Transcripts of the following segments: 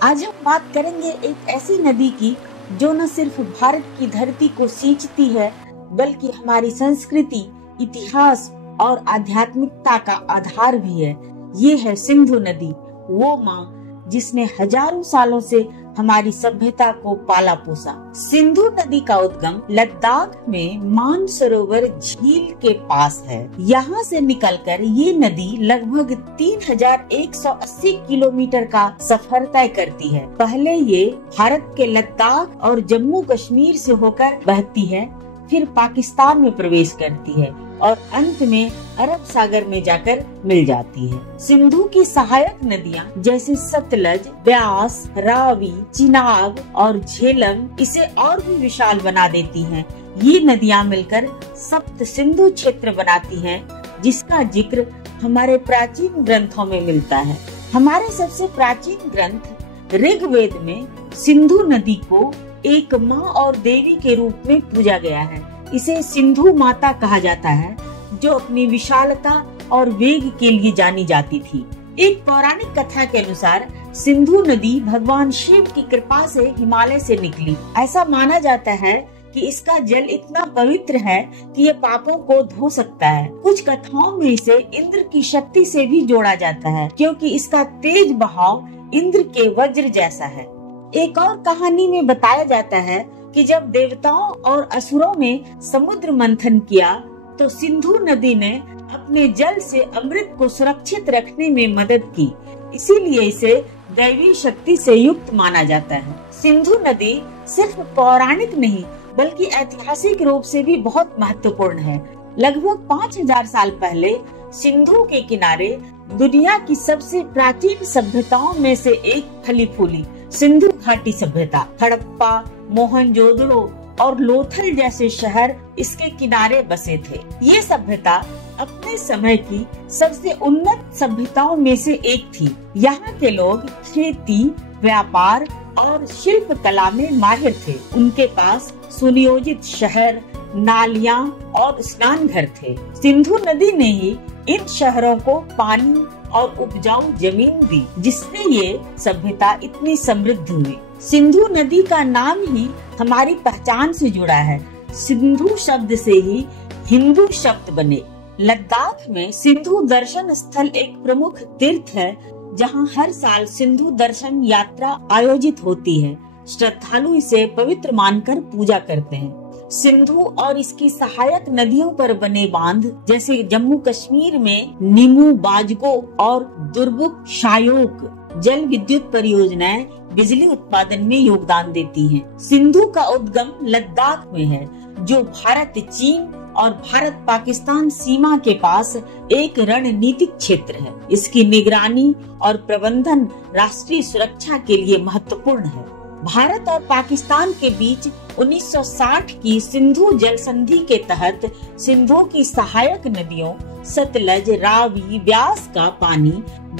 आज हम बात करेंगे एक ऐसी नदी की जो न सिर्फ भारत की धरती को सींचती है बल्कि हमारी संस्कृति, इतिहास और आध्यात्मिकता का आधार भी है। ये है सिंधु नदी, वो माँ जिसने हजारों सालों से हमारी सभ्यता को पाला पोसा। सिंधु नदी का उद्गम लद्दाख में मानसरोवर झील के पास है। यहाँ से निकलकर ये नदी लगभग 3180 किलोमीटर का सफर तय करती है। पहले ये भारत के लद्दाख और जम्मू कश्मीर से होकर बहती है, फिर पाकिस्तान में प्रवेश करती है और अंत में अरब सागर में जाकर मिल जाती है। सिंधु की सहायक नदियाँ जैसे सतलज, ब्यास, रावी, चिनाब और झेलम इसे और भी विशाल बना देती हैं। ये नदियाँ मिलकर सप्त सिंधु क्षेत्र बनाती हैं, जिसका जिक्र हमारे प्राचीन ग्रंथों में मिलता है। हमारे सबसे प्राचीन ग्रंथ ऋग्वेद में सिंधु नदी को एक माँ और देवी के रूप में पूजा गया है। इसे सिंधु माता कहा जाता है, जो अपनी विशालता और वेग के लिए जानी जाती थी। एक पौराणिक कथा के अनुसार सिंधु नदी भगवान शिव की कृपा से हिमालय से निकली। ऐसा माना जाता है कि इसका जल इतना पवित्र है कि ये पापों को धो सकता है। कुछ कथाओं में इसे इंद्र की शक्ति से भी जोड़ा जाता है, क्योंकि इसका तेज बहाव इंद्र के वज्र जैसा है। एक और कहानी में बताया जाता है कि जब देवताओं और असुरों ने समुद्र मंथन किया तो सिंधु नदी ने अपने जल से अमृत को सुरक्षित रखने में मदद की, इसीलिए इसे दैवी शक्ति से युक्त माना जाता है। सिंधु नदी सिर्फ पौराणिक नहीं बल्कि ऐतिहासिक रूप से भी बहुत महत्वपूर्ण है। लगभग 5000 साल पहले सिंधु के किनारे दुनिया की सबसे प्राचीन सभ्यताओं में से एक फली फूली सिंधु घाटी सभ्यता। हड़प्पा, मोहनजोदड़ो और लोथल जैसे शहर इसके किनारे बसे थे। ये सभ्यता अपने समय की सबसे उन्नत सभ्यताओं में से एक थी। यहाँ के लोग खेती, व्यापार और शिल्प कला में माहिर थे। उनके पास सुनियोजित शहर, नालियाँ और स्नान घर थे। सिंधु नदी ने ही इन शहरों को पानी और उपजाऊ जमीन दी, जिससे ये सभ्यता इतनी समृद्ध हुई। सिंधु नदी का नाम ही हमारी पहचान से जुड़ा है। सिंधु शब्द से ही हिंदू शब्द बने। लद्दाख में सिंधु दर्शन स्थल एक प्रमुख तीर्थ है, जहां हर साल सिंधु दर्शन यात्रा आयोजित होती है। श्रद्धालु इसे पवित्र मानकर पूजा करते हैं। सिंधु और इसकी सहायक नदियों पर बने बांध जैसे जम्मू कश्मीर में नीमू, बाजगो और दुर्बुक शायोक जल विद्युत परियोजनाएं बिजली उत्पादन में योगदान देती हैं। सिंधु का उद्गम लद्दाख में है, जो भारत, चीन और भारत पाकिस्तान सीमा के पास एक रणनीतिक क्षेत्र है। इसकी निगरानी और प्रबंधन राष्ट्रीय सुरक्षा के लिए महत्वपूर्ण है। भारत और पाकिस्तान के बीच 1960 की सिंधु जल संधि के तहत सिंधु की सहायक नदियों सतलज, रावी, ब्यास का पानी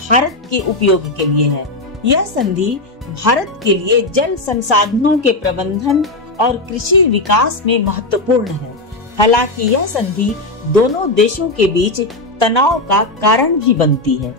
भारत के उपयोग के लिए है। यह संधि भारत के लिए जल संसाधनों के प्रबंधन और कृषि विकास में महत्वपूर्ण है। हालांकि यह संधि दोनों देशों के बीच तनाव का कारण भी बनती है।